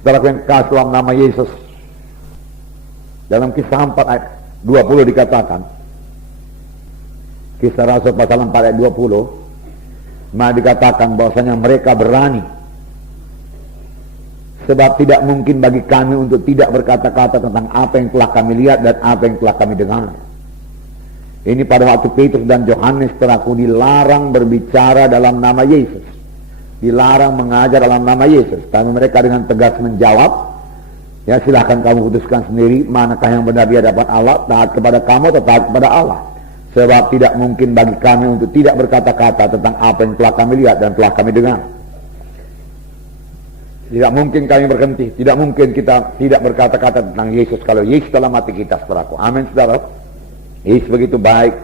Saudaraku yang kasih dalam nama Yesus, dalam Kisah 4 ayat 20 dikatakan, Kisah Rasul pasal 4 ayat 20, maka dikatakan bahwasanya mereka berani, sebab tidak mungkin bagi kami untuk tidak berkata-kata tentang apa yang telah kami lihat dan apa yang telah kami dengar. Ini pada waktu Petrus dan Yohanes saudaraku dilarang berbicara dalam nama Yesus, dilarang mengajar dalam nama Yesus. Tapi mereka dengan tegas menjawab, ya silahkan kamu putuskan sendiri manakah yang benar di hadapan Allah, taat kepada kamu atau taat kepada Allah. Sebab tidak mungkin bagi kami untuk tidak berkata-kata tentang apa yang telah kami lihat dan telah kami dengar. Tidak mungkin kami berhenti, tidak mungkin kita tidak berkata-kata tentang Yesus kalau Yesus dalam hati kita, saudaraku. Amin, saudara. Yesus begitu baik,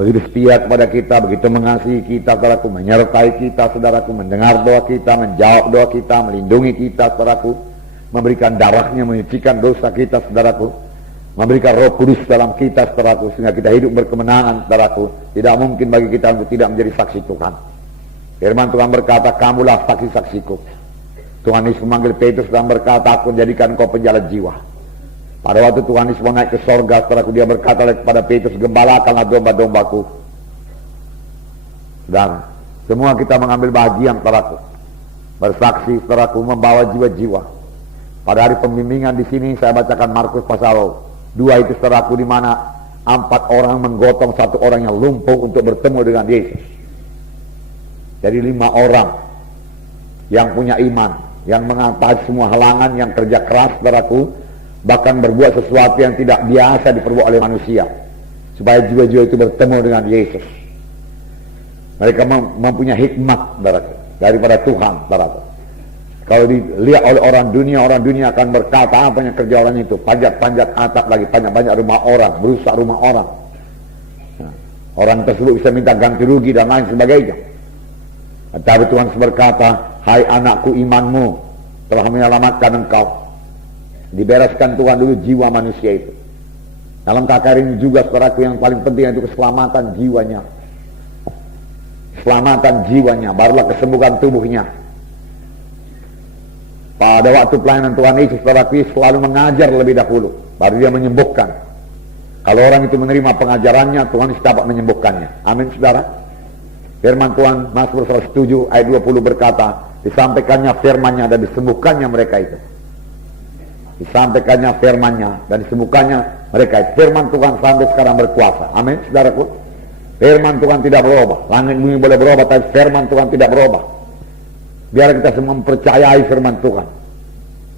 begitu setia kepada kita, begitu mengasihi kita, saudaraku, menyertai kita, saudaraku, mendengar doa kita, menjawab doa kita, melindungi kita, saudaraku, memberikan darahnya, menyucikan dosa kita, saudaraku, memberikan Roh Kudus dalam kita, saudaraku, sehingga kita hidup berkemenangan, saudaraku. Tidak mungkin bagi kita untuk tidak menjadi saksi Tuhan. Firman Tuhan berkata, kamulah saksi-saksiku. Tuhan Yesus memanggil Petrus dan berkata, aku jadikan kau penjala jiwa. Pada waktu Tuhan Yesus mau naik ke sorga, saudaraku, dia berkata kepada Petrus, gembalakanlah domba-dombaku. Dan semua kita mengambil bagian, saudaraku, bersaksi, saudaraku, membawa jiwa-jiwa. Pada hari pembimbingan di sini saya bacakan Markus pasal 2 itu, saudaraku, di mana 4 orang menggotong 1 orang yang lumpuh untuk bertemu dengan Yesus. Jadi 5 orang yang punya iman, yang mengatasi semua halangan, yang kerja keras, saudaraku, bahkan berbuat sesuatu yang tidak biasa diperbuat oleh manusia, supaya jiwa-jiwa itu bertemu dengan Yesus. Mereka mempunyai hikmat, saudaraku, daripada Tuhan, saudaraku. Kalau dilihat oleh orang dunia akan berkata, apa yang kerja orang itu? Panjat-panjat atap lagi, panjat-panjat rumah orang, merusak rumah orang. Nah, orang tersebut bisa minta ganti rugi dan lain sebagainya. Tapi Tuhan berkata, hai anakku, imanmu telah menyelamatkan engkau. Dibereskan Tuhan dulu jiwa manusia itu. Dalam KKR ini juga, saudaraku, yang paling penting itu keselamatan jiwanya. Keselamatan jiwanya, barulah kesembuhan tubuhnya. Pada waktu pelayanan Tuhan Yesus, saudaraku, selalu mengajar lebih dahulu, baru dia menyembuhkan. Kalau orang itu menerima pengajarannya, Tuhan Yesus dapat menyembuhkannya. Amin, saudara. Firman Tuhan Mazmur 107 ayat 20 berkata, disampaikannya firman-Nya dan disembuhkannya mereka itu. Disampaikannya firman-Nya dan disembuhkannya mereka itu. Firman Tuhan sampai sekarang berkuasa. Amin, saudaraku. Firman Tuhan tidak berubah. Langit bumi boleh berubah, tapi firman Tuhan tidak berubah. Biar kita semua mempercayai firman Tuhan,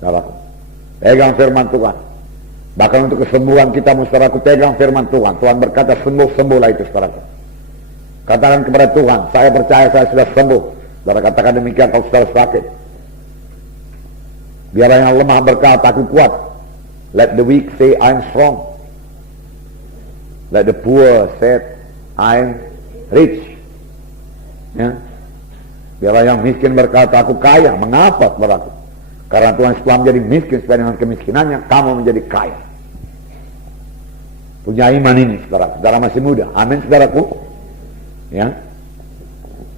saudaraku. Pegang firman Tuhan. Bahkan untuk kesembuhan kita, saudaraku, pegang firman Tuhan. Tuhan berkata, sembuh-sembuhlah itu, saudaraku. Katakan kepada Tuhan, saya percaya saya sudah sembuh. Saudara katakan demikian kalau saudara sakit. Biar yang lemah berkata, aku kuat. Let the weak say, I'm strong. Let the poor say, I'm rich. Ya. Biar yang miskin berkata, aku kaya. Mengapa, saudaraku? Karena Tuhan setelah menjadi miskin, supaya dengan kemiskinannya kamu menjadi kaya. Punya iman ini, saudara. Saudara masih muda. Amin, saudaraku. Ya,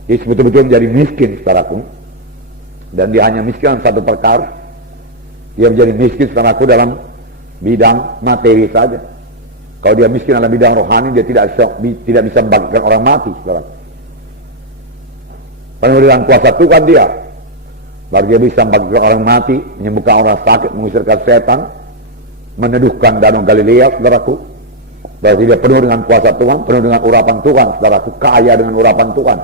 dia betul-betul menjadi miskin, saudaraku, dan dia hanya miskin dalam satu perkara. Dia menjadi miskin, saudaraku, dalam bidang materi saja. Kalau dia miskin dalam bidang rohani, dia tidak bisa membagikan orang mati, saudaraku. Penuh dengan kuasa Tuhan dia, baru dia bisa membagikan orang mati, menyembuhkan orang sakit, mengusirkan setan, meneduhkan danau Galilea, saudaraku. Berarti dia penuh dengan kuasa Tuhan, penuh dengan urapan Tuhan, saudaraku, kaya dengan urapan Tuhan.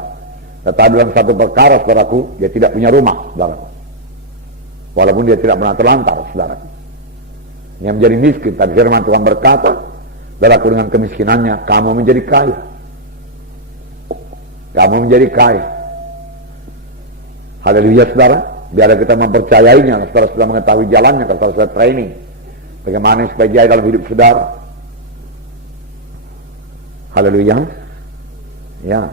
Tetapi dalam satu perkara, saudaraku, dia tidak punya rumah, saudaraku. Walaupun dia tidak pernah terlantar, saudaraku. Dia menjadi miskin, tapi firman Tuhan berkata, saudaraku, dengan kemiskinannya, kamu menjadi kaya. Kamu menjadi kaya. Haleluya, saudara. Biar kita mempercayainya, saudara sudah mengetahui jalannya, kalau sudah training. Bagaimana supaya jaya dalam hidup saudara. Haleluya. Ya,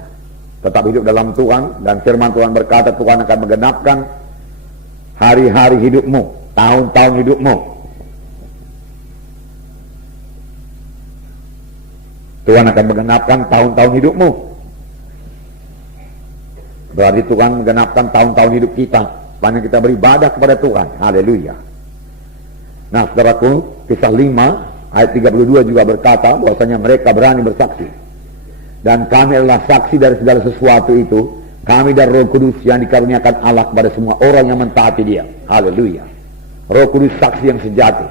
tetap hidup dalam Tuhan, dan firman Tuhan berkata Tuhan akan menggenapkan hari-hari hidupmu, tahun-tahun hidupmu. Tuhan akan menggenapkan tahun-tahun hidupmu. Berarti Tuhan menggenapkan tahun-tahun hidup kita. sepanjang kita beribadah kepada Tuhan. Haleluya. Nah, saudaraku, kisah 5 ayat 32 juga berkata bahwasanya mereka berani bersaksi. Dan kami adalah saksi dari segala sesuatu itu, kami dan Roh Kudus yang dikaruniakan Allah kepada semua orang yang mentaati Dia. Haleluya. Roh Kudus saksi yang sejati.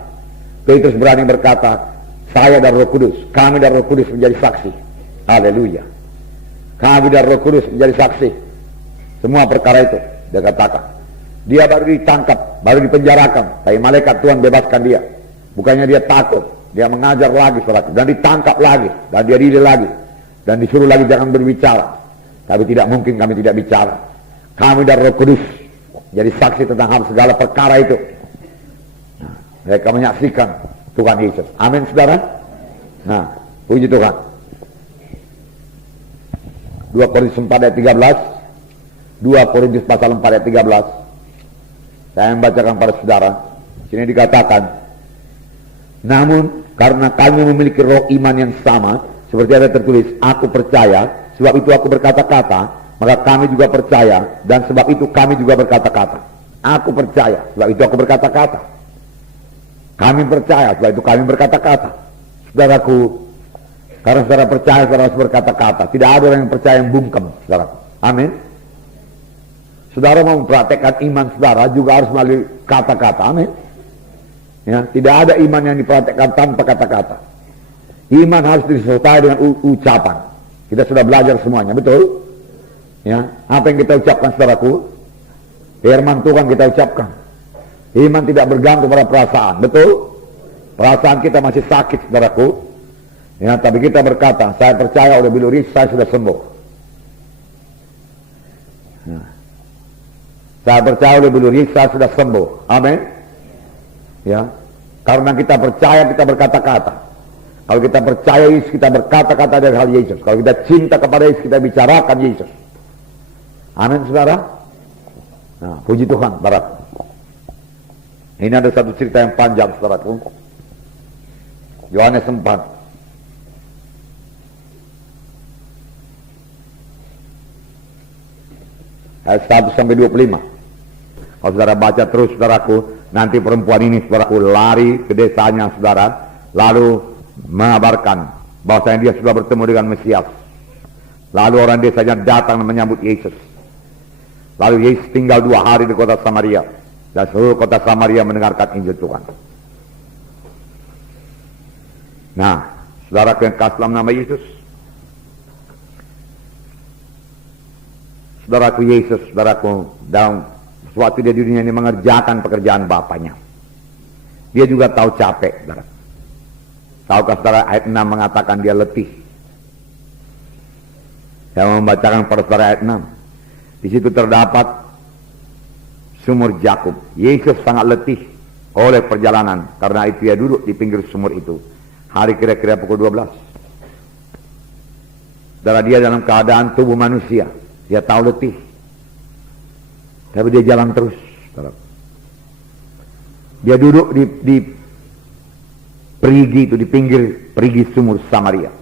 Petrus berani berkata, saya dan Roh Kudus, kami dan Roh Kudus menjadi saksi. Haleluya. Kami dan Roh Kudus menjadi saksi. Semua perkara itu dia katakan. Dia baru ditangkap, baru dipenjarakan, tapi malaikat Tuhan bebaskan dia. Bukannya dia takut, dia mengajar lagi saudara, dan ditangkap lagi, dan dia diri lagi, dan disuruh lagi jangan berbicara. Tapi tidak mungkin kami tidak bicara. Kami dan Roh Kudus jadi saksi tentang hal segala perkara itu. Nah, mereka menyaksikan Tuhan Yesus. Amin saudara. Nah, puji Tuhan. 2 Korintus 4 ayat 13. 2 Korintus pasal 4 ayat 13. Saya membacakan pada saudara. Sini dikatakan, namun karena kami memiliki roh iman yang sama, seperti ada tertulis, aku percaya, sebab itu aku berkata-kata, maka kami juga percaya, dan sebab itu kami juga berkata-kata. Aku percaya, sebab itu aku berkata-kata. Kami percaya, sebab itu kami berkata-kata. Saudaraku, karena saudara percaya, saudara harus berkata-kata. Tidak ada orang yang percaya yang bungkem, saudaraku. Amin. Saudara mau mempraktekkan iman saudara juga harus melalui kata-kata. Amin. Ya, tidak ada iman yang dipraktekkan tanpa kata-kata. Iman harus disertai dengan ucapan. Kita sudah belajar semuanya, betul? Ya, apa yang kita ucapkan saudaraku? Firman Tuhan kita ucapkan. Iman tidak bergantung pada perasaan, betul? Perasaan kita masih sakit saudaraku. Ya, tapi kita berkata, saya percaya oleh bilur Yesus saya sudah sembuh. Nah, saya percaya oleh bilur Yesus saya sudah sembuh. Amin. Ya, karena kita percaya kita berkata-kata. Kalau kita percaya Yesus kita berkata-kata dari hal Yesus. Kalau kita cinta kepada Yesus kita bicarakan Yesus. Amin saudara. Nah, puji Tuhan saudara. Ini ada satu cerita yang panjang saudaraku. Yohanes 4 ayat 1 sampai 25. Kalau saudara baca terus saudaraku, nanti perempuan ini saudaraku lari ke desanya saudara, lalu mengabarkan bahwasanya dia sudah bertemu dengan Mesias. Lalu orang desanya datang menyambut Yesus. Lalu Yesus tinggal 2 hari di kota Samaria, dan seluruh kota Samaria mendengarkan Injil Tuhan. Nah, saudara yang kasih dalam nama Yesus, saudaraku Yesus, saudaraku dalam waktu dia di dunia ini mengerjakan pekerjaan Bapaknya. Dia juga tahu capek, saudara. Tahukah saudara ayat 6 mengatakan dia letih. Saya membacakan pada saudara ayat 6. Di situ terdapat sumur Jakub. Yesus sangat letih oleh perjalanan, karena itu dia duduk di pinggir sumur itu. Hari kira-kira pukul 12. Saudara, dia dalam keadaan tubuh manusia. Dia tahu letih. Tapi dia jalan terus. Dia duduk di perigi itu, di pinggir perigi sumur Samaria.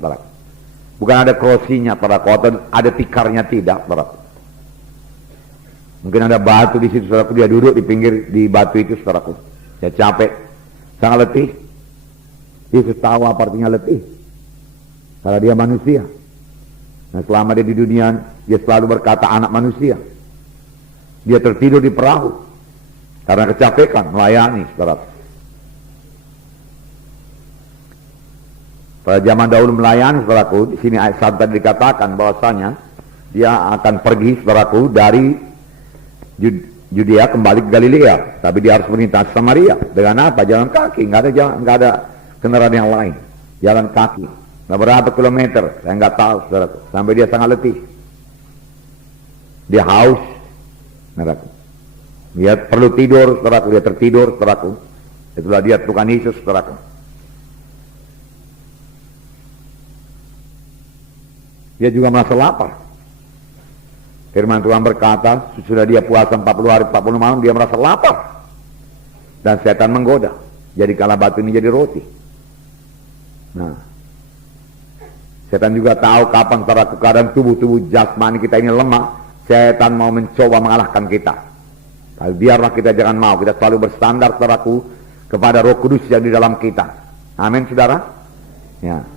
Bukan ada krosinya, ada tikarnya, tidak. Mungkin ada batu di situ, saudaraku. Dia duduk di pinggir di batu itu, saudaraku. Dia capek, sangat letih. Yesus tahu apa artinya letih, karena dia manusia. Nah, selama dia di dunia, dia selalu berkata anak manusia. Dia tertidur di perahu karena kecapekan melayani, saudara. Pada zaman dahulu melayani, saudaraku, di sini ayat 1 tadi dikatakan bahwasanya dia akan pergi, saudaraku, dari Yudea kembali ke Galilea, tapi dia harus melintasi Samaria. Dengan apa? Jalan kaki, nggak ada kendaraan yang lain, jalan kaki. Nah, berapa kilometer? Saya nggak tahu, saudaraku. Sampai dia sangat letih, dia haus. Dia perlu tidur, saudaraku. Dia tertidur, saudaraku. Itulah dia Tuhan Yesus, saudaraku. Dia juga merasa lapar. Firman Tuhan berkata, sudah dia puasa 40 hari 40 malam, dia merasa lapar. Dan setan menggoda. Jadi kala batu ini jadi roti. Nah, setan juga tahu kapan, saudaraku, keadaan tubuh jasmani kita ini lemah. Setan mau mencoba mengalahkan kita. Tapi biarlah kita jangan mau, kita selalu bersandar saudaraku kepada Roh Kudus yang di dalam kita. Amin saudara. Ya.